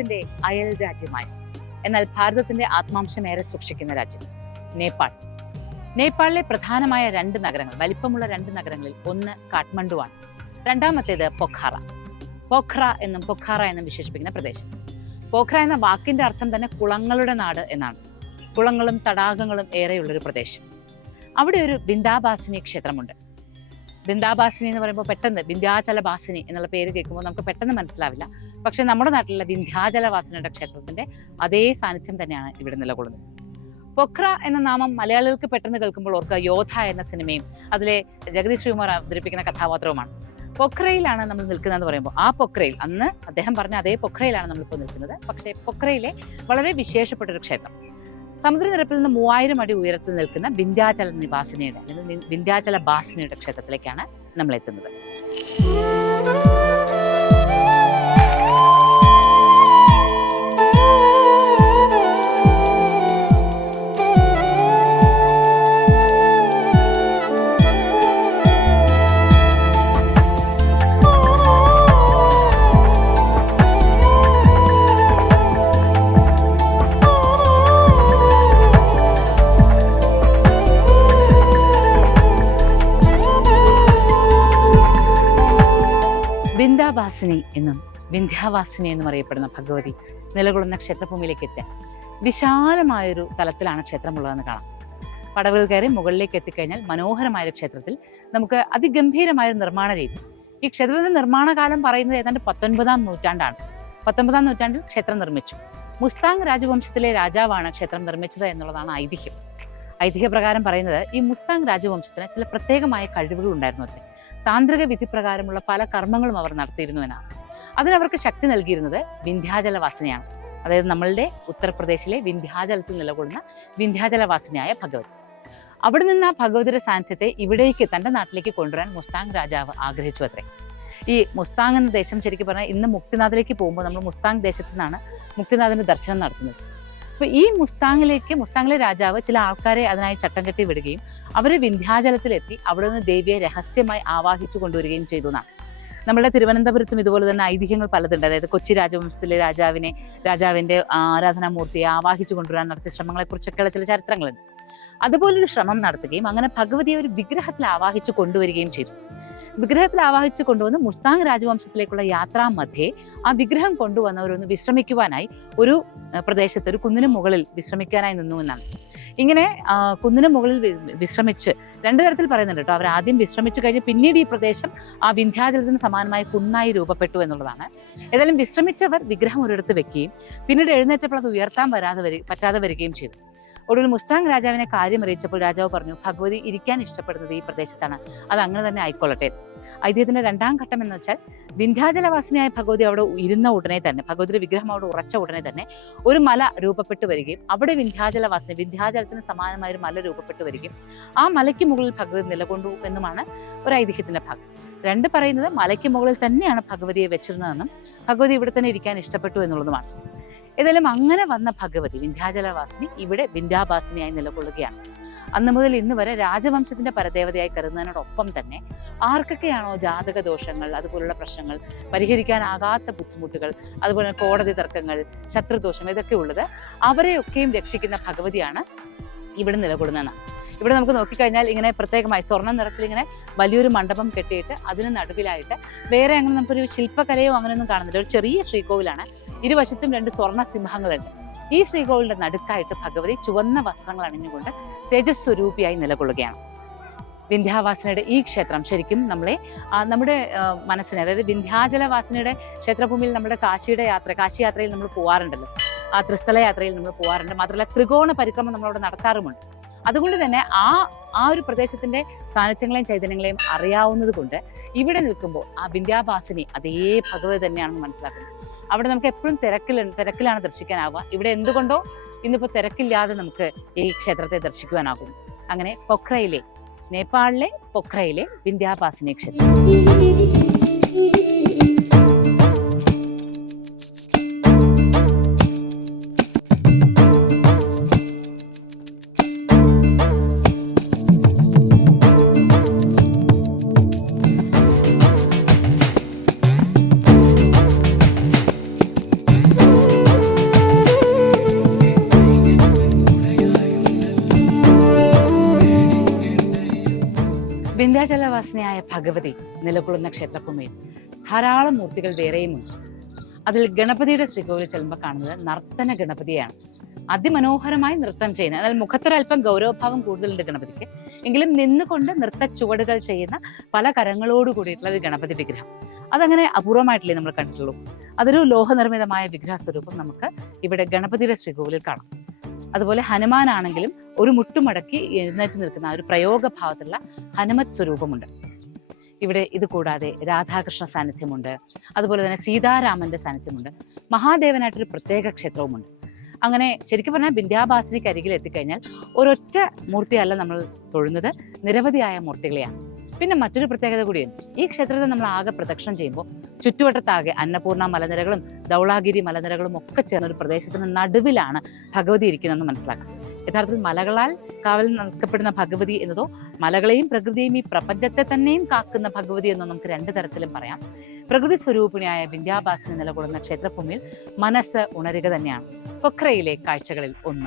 ഭാരതത്തിന്റെ അയൽ രാജ്യമായി എന്നാൽ ഭാരതത്തിന്റെ ആത്മാംശം ഏറെ സൂക്ഷിക്കുന്ന രാജ്യം നേപ്പാൾ. നേപ്പാളിലെ പ്രധാനമായ രണ്ട് നഗരങ്ങൾ വലിപ്പമുള്ള രണ്ട് നഗരങ്ങളിൽ ഒന്ന് കാഠ്മണ്ഡുവാണ് രണ്ടാമത്തേത് പൊഖാറ. പോഖ്ര എന്നും പൊഖാറ എന്നും വിശേഷിപ്പിക്കുന്ന പ്രദേശം. പോഖ്ര എന്ന വാക്കിന്റെ അർത്ഥം തന്നെ കുളങ്ങളുടെ നാട് എന്നാണ്. കുളങ്ങളും തടാകങ്ങളും ഏറെയുള്ളൊരു പ്രദേശം. അവിടെ ഒരു ബിന്ദാബാസിനി ക്ഷേത്രമുണ്ട്. ബിന്ദാബാസിനി എന്ന് പറയുമ്പോൾ പെട്ടെന്ന് വിന്ധ്യാചലബാസിനി എന്നുള്ള പേര് കേൾക്കുമ്പോൾ നമുക്ക് പെട്ടെന്ന് മനസ്സിലാവില്ല. പക്ഷേ നമ്മുടെ നാട്ടിലുള്ള വിന്ധ്യാചലവാസിനിയുടെ ക്ഷേത്രത്തിന്റെ അതേ സാന്നിധ്യം തന്നെയാണ് ഇവിടെ നിലകൊള്ളുന്നത്. പൊഖ്ര എന്ന നാമം മലയാളികൾക്ക് പെട്ടെന്ന് കേൾക്കുമ്പോൾ ഓർക്കുക യോധ എന്ന സിനിമയും അതിലെ ജഗദീഷ് ശ്രീകുമാർ അവതരിപ്പിക്കുന്ന കഥാപാത്രവുമാണ്. പൊഖ്രയിലാണ് നമ്മൾ നിൽക്കുന്നതെന്ന് പറയുമ്പോൾ ആ പൊഖ്രയിൽ അന്ന് അദ്ദേഹം പറഞ്ഞ അതേ പൊഖ്രയിലാണ് നമ്മളിപ്പോൾ നിൽക്കുന്നത്. പക്ഷേ പൊഖ്രയിലെ വളരെ വിശേഷപ്പെട്ട ഒരു ക്ഷേത്രം. സമുദ്രനിരപ്പിൽ നിന്ന് മൂവായിരം അടി ഉയരത്തിൽ നിൽക്കുന്ന വിന്ധ്യാചല നിവാസിനിയുടെ അല്ലെങ്കിൽ വിന്ധ്യാചല ബാസിനിയുടെ ക്ഷേത്രത്തിലേക്കാണ് നമ്മൾ എത്തുന്നത് ബിന്ദാവാസിനി എന്നും വിന്ധ്യാവാസിനി എന്നും അറിയപ്പെടുന്ന ഭഗവതി നിലകൊള്ളുന്ന ക്ഷേത്രഭൂമിയിലേക്ക് എത്താൻ വിശാലമായൊരു തലത്തിലാണ് ക്ഷേത്രമുള്ളതെന്ന് കാണാം. പടവുകൾ കയറി മുകളിലേക്ക് എത്തിക്കഴിഞ്ഞാൽ മനോഹരമായ ക്ഷേത്രത്തിൽ നമുക്ക് അതിഗംഭീരമായ നിർമ്മാണ രീതി ഈ ക്ഷേത്രത്തിന്റെ നിർമ്മാണ കാലം പറയുന്നത് ഏതാണ്ട് പത്തൊൻപതാം നൂറ്റാണ്ടാണ്. പത്തൊമ്പതാം നൂറ്റാണ്ടിൽ ക്ഷേത്രം നിർമ്മിച്ചു. മുസ്താങ് രാജവംശത്തിലെ രാജാവാണ് ക്ഷേത്രം നിർമ്മിച്ചത് എന്നുള്ളതാണ് ഐതിഹ്യം. ഐതിഹ്യപ്രകാരം പറയുന്നത് ഈ മുസ്താങ് രാജവംശത്തിന് ചില പ്രത്യേകമായ കഴിവുകൾ ഉണ്ടായിരുന്നു അത്രേ. താന്ത്രിക വിധി പ്രകാരമുള്ള പല കർമ്മങ്ങളും അവർ നടത്തിയിരുന്നു എന്നാണ്. അതിനവർക്ക് ശക്തി നൽകിയിരുന്നത് വിന്ധ്യാചല വാസനയാണ് അതായത് നമ്മളുടെ ഉത്തർപ്രദേശിലെ വിന്ധ്യാചലത്തിൽ നിലകൊള്ളുന്ന വിന്ധ്യാചല വാസനയായ ഭഗവതി. അവിടെ നിന്ന് ആ ഭഗവതിയുടെ സാന്നിധ്യത്തെ ഇവിടേക്ക് തന്റെ നാട്ടിലേക്ക് കൊണ്ടുവരാൻ മുസ്താങ് രാജാവ് ആഗ്രഹിച്ചു അത്രേ. ഈ മുസ്താങ് എന്ന ദേശം ശരിക്കും പറഞ്ഞാൽ ഇന്ന് മുക്തിനാഥിലേക്ക് പോകുമ്പോൾ നമ്മൾ മുസ്താങ് ദേശത്തു നിന്നാണ് മുക്തിനാഥിന്റെ ദർശനം നടത്തുന്നത്. അപ്പോൾ ഈ മുസ്താങ്ങിലേക്ക് മുസ്താങ്ങിലെ രാജാവ് ചില ആൾക്കാരെ അതിനായി ചട്ടം കെട്ടി വിടുകയും അവരെ വിന്ധ്യാചലത്തിലെത്തി അവിടെ നിന്ന് ദേവിയെ രഹസ്യമായി ആവാഹിച്ചു കൊണ്ടുവരികയും ചെയ്തു എന്നാണ്. നമ്മുടെ തിരുവനന്തപുരത്തും ഇതുപോലെ തന്നെ ഐതിഹ്യങ്ങൾ പലതുണ്ട്. അതായത് കൊച്ചി രാജവംശത്തിലെ രാജാവിനെ രാജാവിന്റെ ആരാധനാമൂർത്തിയെ ആവാഹിച്ചു കൊണ്ടുവരാൻ നടത്തിയ ശ്രമങ്ങളെക്കുറിച്ചൊക്കെയുള്ള ചില ചരിത്രങ്ങളുണ്ട്. അതുപോലൊരു ശ്രമം നടത്തുകയും അങ്ങനെ ഭഗവതിയെ ഒരു വിഗ്രഹത്തിൽ ആവാഹിച്ചു കൊണ്ടുവരികയും ചെയ്തു. വിഗ്രഹത്തിൽ ആവാഹിച്ചു കൊണ്ടുവന്ന് മുസ്താങ് രാജവംശത്തിലേക്കുള്ള യാത്രാ മധ്യേ ആ വിഗ്രഹം കൊണ്ടുവന്നവരൊന്ന് വിശ്രമിക്കുവാനായി ഒരു പ്രദേശത്ത് ഒരു കുന്നിന് മുകളിൽ വിശ്രമിക്കാനായി നിന്നു എന്നാണ്. ഇങ്ങനെ കുന്നിന് മുകളിൽ വിശ്രമിച്ച് രണ്ടു തരത്തിൽ പറയുന്നുണ്ട് കേട്ടോ. അവർ ആദ്യം വിശ്രമിച്ചു കഴിഞ്ഞ് പിന്നീട് ഈ പ്രദേശം ആ വിന്ധ്യാചലത്തിന് സമാനമായ കുന്നായി രൂപപ്പെട്ടു എന്നുള്ളതാണ്. ഏതായാലും വിശ്രമിച്ചവർ വിഗ്രഹം ഒരിടത്ത് വെക്കുകയും പിന്നീട് എഴുന്നേറ്റപ്പോൾ അത് ഉയർത്താൻ വരാതെ വരി പറ്റാതെ വരികയും ചെയ്തു. ഒടുവിൽ മുസ്താങ് രാജാവിനെ കാര്യം അറിയിച്ചപ്പോൾ രാജാവ് പറഞ്ഞു ഭഗവതി ഇരിക്കാൻ ഇഷ്ടപ്പെടുന്നത് ഈ പ്രദേശത്താണ്. അത് അങ്ങനെ തന്നെ ആയിക്കൊള്ളട്ടെ. ഐതിഹ്യത്തിന്റെ രണ്ടാം ഘട്ടം എന്ന് വെച്ചാൽ വിന്ധ്യാചലവാസിനിയായ ഭഗവതി അവിടെ ഇരുന്ന ഉടനെ തന്നെ ഭഗവതിയുടെ വിഗ്രഹം അവിടെ ഉറച്ച ഉടനെ തന്നെ ഒരു മല രൂപപ്പെട്ടു വരികയും അവിടെ വിന്ധ്യാചലവാസിനി വിന്ധ്യാചലത്തിന് സമാനമായ ഒരു മല രൂപപ്പെട്ടു വരികയും ആ മലയ്ക്ക് മുകളിൽ ഭഗവതി നിലകൊണ്ടു എന്നുമാണ് ഒരു ഐതിഹ്യത്തിന്റെ ഭാഗം. രണ്ട് പറയുന്നത് മലയ്ക്ക് മുകളിൽ തന്നെയാണ് ഭഗവതിയെ വെച്ചിരുന്നതെന്നും ഭഗവതി ഇവിടെ തന്നെ ഇരിക്കാൻ ഇഷ്ടപ്പെട്ടു എന്നുള്ളതുമാണ്. ഏതായാലും അങ്ങനെ വന്ന ഭഗവതി വിന്ധ്യാചലവാസിനി ഇവിടെ വിന്ധ്യാഭാസിനിയായി നിലകൊള്ളുകയാണ്. അന്ന് മുതൽ ഇന്ന് വരെ രാജവംശത്തിന്റെ പരദേവതയായി കരുതുന്നതിനോടൊപ്പം തന്നെ ആർക്കൊക്കെയാണോ ജാതക ദോഷങ്ങൾ അതുപോലുള്ള പ്രശ്നങ്ങൾ പരിഹരിക്കാനാകാത്ത ബുദ്ധിമുട്ടുകൾ അതുപോലെ കോടതി തർക്കങ്ങൾ ശത്രുദോഷം ഇതൊക്കെ ഉള്ളത് അവരെയൊക്കെയും രക്ഷിക്കുന്ന ഭഗവതിയാണ് ഇവിടെ നിലകൊള്ളുന്നതെന്നാണ് ഇവിടെ നമുക്ക് നോക്കിക്കഴിഞ്ഞാൽ ഇങ്ങനെ പ്രത്യേകമായി സ്വർണ നിറത്തിൽ ഇങ്ങനെ വലിയൊരു മണ്ഡപം കെട്ടിയിട്ട് അതിന് നടുവിലായിട്ട് വേറെ അങ്ങനെ നമുക്കൊരു ശില്പകലയോ അങ്ങനെയൊന്നും കാണുന്നില്ല. ഒരു ചെറിയ ശ്രീകോവിലാണ് ഇരുവശത്തും രണ്ട് സ്വർണ സിംഹങ്ങളുണ്ട്. ഈ ശ്രീകോവിലിന്റെ നടുക്കായിട്ട് ഭഗവതി ചുവന്ന വസ്ത്രങ്ങൾ അണിഞ്ഞുകൊണ്ട് തേജസ്വരൂപിയായി നിലകൊള്ളുകയാണ്. വിന്ധ്യാവാസനയുടെ ഈ ക്ഷേത്രം ശരിക്കും നമ്മളെ നമ്മുടെ മനസ്സിനെ അതായത് വിന്ധ്യാചലവാസനയുടെ ക്ഷേത്രഭൂമിയിൽ നമ്മുടെ കാശിയുടെ യാത്ര കാശി യാത്രയിൽ നമ്മൾ പോവാറുണ്ടല്ലോ. ആ ത്രിസ്ഥല യാത്രയിൽ നമ്മൾ പോവാറുണ്ട്. മാത്രമല്ല ത്രികോണ പരിക്രമം നമ്മളവിടെ നടത്താറുമുണ്ട്. അതുകൊണ്ട് തന്നെ ആ ആ ഒരു പ്രദേശത്തിന്റെ സാന്നിധ്യങ്ങളെയും ചൈതന്യങ്ങളെയും അറിയാവുന്നത് കൊണ്ട് ഇവിടെ നിൽക്കുമ്പോൾ ആ വിന്ധ്യാഭാസിനി അതേ ഭഗവതി തന്നെയാണെന്ന് മനസ്സിലാക്കുന്നു. അവിടെ നമുക്ക് എപ്പോഴും തിരക്കിൽ തിരക്കിലാണ് ദർശിക്കാനാവുക. ഇവിടെ എന്തുകൊണ്ടോ ഇന്നിപ്പോൾ തിരക്കില്ലാതെ നമുക്ക് ഈ ക്ഷേത്രത്തെ ദർശിക്കുവാനാകും അങ്ങനെ പൊഖ്രയിലെ നേപ്പാളിലെ പൊഖ്രയിലെ വിന്ധ്യാപാസിനി ക്ഷേത്രം. വിന്ധ്യാവാസിനിയായ ഭഗവതി നിലകൊള്ളുന്ന ക്ഷേത്രഭൂമിയിൽ ധാരാളം മൂർത്തികൾ വേറെയുമുണ്ട് അതിൽ ഗണപതിയുടെ ശ്രീകോവിൽ ചെല്ലുമ്പോൾ കാണുന്നത് നർത്തന ഗണപതിയാണ്. അതിമനോഹരമായി നൃത്തം ചെയ്യുന്ന എന്നാൽ മുഖത്തൊരല്പം ഗൗരവഭാവം കൂടുതലുണ്ട് ഗണപതിക്ക്. എങ്കിലും നിന്നുകൊണ്ട് നൃത്ത ചുവടുകൾ ചെയ്യുന്ന പല കരങ്ങളോട് കൂടിയിട്ടുള്ള ഒരു ഗണപതി വിഗ്രഹം. അതങ്ങനെ അപൂർവമായിട്ടില്ലേ നമ്മൾ കണ്ടിട്ടുള്ളൂ. അതൊരു ലോഹനിർമ്മിതമായ വിഗ്രഹ സ്വരൂപം നമുക്ക് ഇവിടെ ഗണപതിയുടെ ശ്രീകോവിലിൽ കാണാം. അതുപോലെ ഹനുമാനാണെങ്കിലും ഒരു മുട്ടുമടക്കി എഴുന്നേറ്റ് നിൽക്കുന്ന ഒരു പ്രയോഗഭാവത്തിലുള്ള ഹനുമത് സ്വരൂപമുണ്ട്. ഇവിടെ ഇത് കൂടാതെ രാധാകൃഷ്ണ സാന്നിധ്യമുണ്ട്. അതുപോലെ തന്നെ സീതാരാമന്റെ സാന്നിധ്യമുണ്ട്. മഹാദേവനായിട്ടൊരു പ്രത്യേക ക്ഷേത്രവുമുണ്ട്. അങ്ങനെ ശരിക്കും പറഞ്ഞാൽ ബിന്ദ്യാഭാസിനിക്ക് അരികിൽ എത്തിക്കഴിഞ്ഞാൽ ഒരൊറ്റ മൂർത്തിയല്ല നമ്മൾ തൊഴുന്നത്. നിരവധിയായ മൂർത്തികളെയാണ്. പിന്നെ മറ്റൊരു പ്രത്യേകത കൂടിയുണ്ട്. ഈ ക്ഷേത്രത്തെ നമ്മൾ ആകെ പ്രദക്ഷിണം ചെയ്യുമ്പോൾ ചുറ്റുവട്ടത്താകെ അന്നപൂർണ മലനിരകളും ധൗളാഗിരി മലനിരകളും ഒക്കെ ചേർന്ന ഒരു പ്രദേശത്തിന് നടുവിലാണ് ഭഗവതി ഇരിക്കുന്നതെന്ന് മനസ്സിലാക്കാം. യഥാർത്ഥത്തിൽ മലകളാൽ കാവൽ നൽകപ്പെടുന്ന ഭഗവതി എന്നതോ മലകളെയും പ്രകൃതിയും ഈ പ്രപഞ്ചത്തെ തന്നെയും കാക്കുന്ന ഭഗവതി എന്നോ നമുക്ക് രണ്ട് തരത്തിലും പറയാം. പ്രകൃതി സ്വരൂപിണിയായ വിന്ധ്യാഭാസിനി നിലകൊള്ളുന്ന ക്ഷേത്രഭൂമിയിൽ മനസ്സ് ഉണരുക തന്നെയാണ്. പൊക്രയിലെ കാഴ്ചകളിൽ ഒന്ന്.